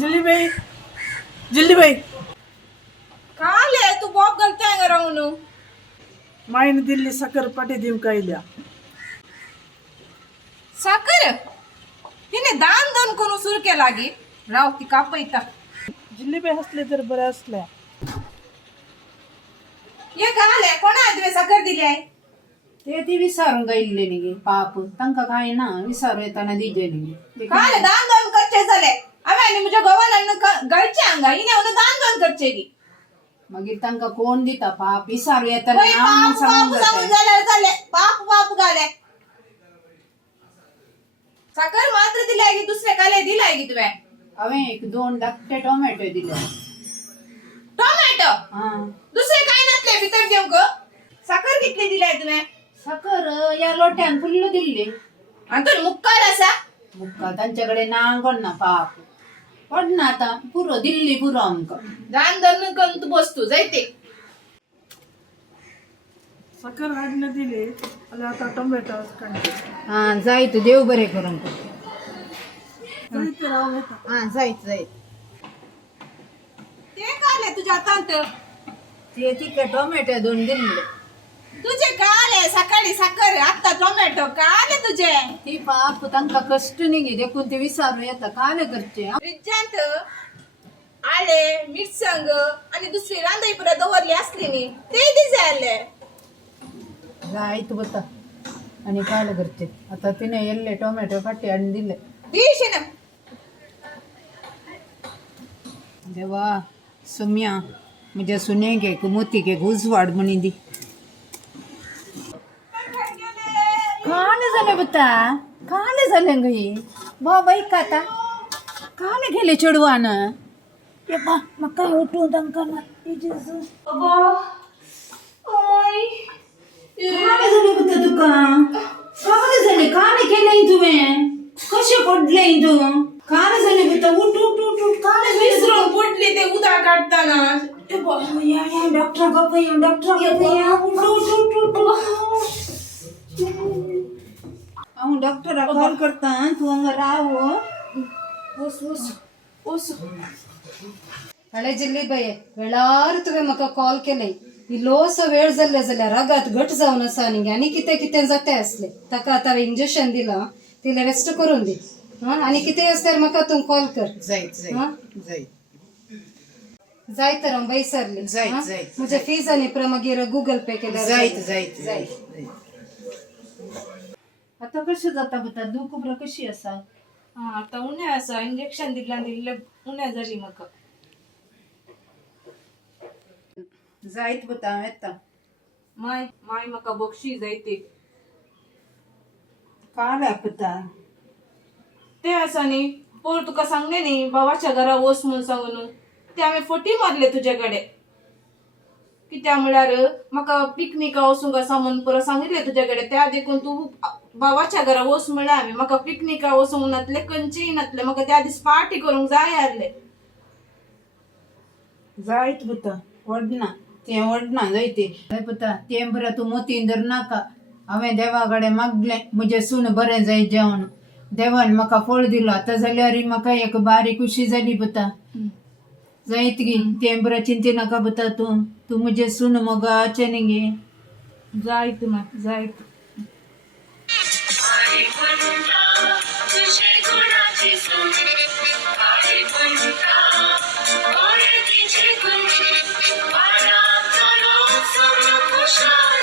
जिल्लीबाई जिल्लीबाई ಕಾಲೇ ತು ಬಾಪ್ ಗಲ್ತಾಂಗ ರವನು माईन दिल्ली साखर पाठी देऊ कायल्या साखर तिने दान दान करून सुरू केला गी राव ती कापयता जिल्लीबाई हसले तर बऱ्या असल्या ये काले कोणा आदवे साखर दिली आहे ते ती विसरून गेले निगे पाप तांका काय ना विसरू येताना दिजे निगे काले दान दान करचे झाले अवे आणि मुझे गवाला गळचे अंगा हिने उन दान दान करचे गी मागीर तांका कोण दिता पाप विसरू येताना वय नाम पाप सांगून पाप सांगून जाताय. झाले झाले पाप पाप गाले साखर मात्र दिली आहे की दुसरे काले दिला आहे की तुवे हांवें एक 2 धाकटे टोमॅटो दिले टोमॅटो हा दुसरे काय नसले भितर देऊ ग साखर कितली दिली आहे तुवे साखर या लोट्यान फुल्ल दिल्ली आणि तू मुक्काल असा मुक्का तांच्याकडे नांगण ना पाप पड ना आता पुरो दिल्ली पुरो आमका दान दान करून तू बसतो जायते साखर हाडणं दिले आणि आता टोमॅटो काढले हा जायत देव बरे करून जायचं राव होता. हा जायत ते काले तुझ्या तांत ते तिकडे टोमॅटो 2 दिले तुझे काले सकाळी साखर आता टोमॅटो काले तुझे ती पाप तांका कष्ट निघे देखून ते विसरू येता काले करचे फ्रिजांत आले मिरसंग आणि दुसरी रांधाई पुरा दवरली असली नी ते दिसायले जायत बता आणि काले करचे आता तिने येल्ले टोमॅटो काटे आणि दिले दिशे ना देवा सुम्या म्हणजे सुने घे मोती घे घुसवाड म्हणी दी काले झाले बता काले झाले गई बाबा आता काले गेले चढवान ये बा मग काय उठून तांका ना अबा ओय काले झाले बता तुका काले झाले काले केले तुम्ही कसे पडले तू काले झाले बता उठ उठ उठ उठ काले मिसरून फुटली ते उदा काढताना या डॉक्टर गप्प या डॉक्टर गप्प या उठ उठ उठ उठ अहो डॉक्टर कॉल करता तू हंग राहो उस उस उस हळे जिल्लीबाई वेळार तुवें म्हाका कॉल केले इल्लोसो वेळ जाल्ले जाल्यार रागात घट जावन आसा आनी कितें कितें जाता आसलें ताका आतां इंजेक्शन दिलां तिला रेस्ट करून दी हां आनी कितें आसल्यार म्हाका तूं कॉल कर जायत हां जायत जाय तर हांव बैसरली जायत, हां? जायत. म्हज्या फीज आनी मागीर गुगल पे केल्यार जायत जायत जायत आता कशें जाता बता दूख बरं कशी आसा हा आता उन्या असा इंजेक्शन दिले उन्या झाली म्हाका जायत बता येता माय माय म्हाका बक्षी जायते काल पता ते असा न्ही पोर तुका सांगले न्ही बाबाच्या घरा वस म्हणून सांगून ते आम्ही फोटी मारले तुझ्याकडे कित्या म्हळ्यार म्हाका पिकनिका वचूंक आसा म्हणून परत सांगितले तुझ्याकडे त्या देखून तू बाबाच्या घरा वस म्हळ्यार आम्ही म्हाका पिकनिका वचूंक नातले खंयचेय नातले म्हाका त्या दीस पार्टी करूंक जाय आसले जायत बता वडना ते वडना जायते पता ते बरं तू मोतीन धर नाका हांवें देवाकडे मागले म्हजे सून बरें जाय जेवण देवान म्हाका फळ दिलो आतां जाल्यार म्हाका एक बारीक खुशी जाली बता जायत गे ते बरं चिंते नाका बता तू म्हजे सून मोगाचें न्ही गे जायत माय जायत खुशाल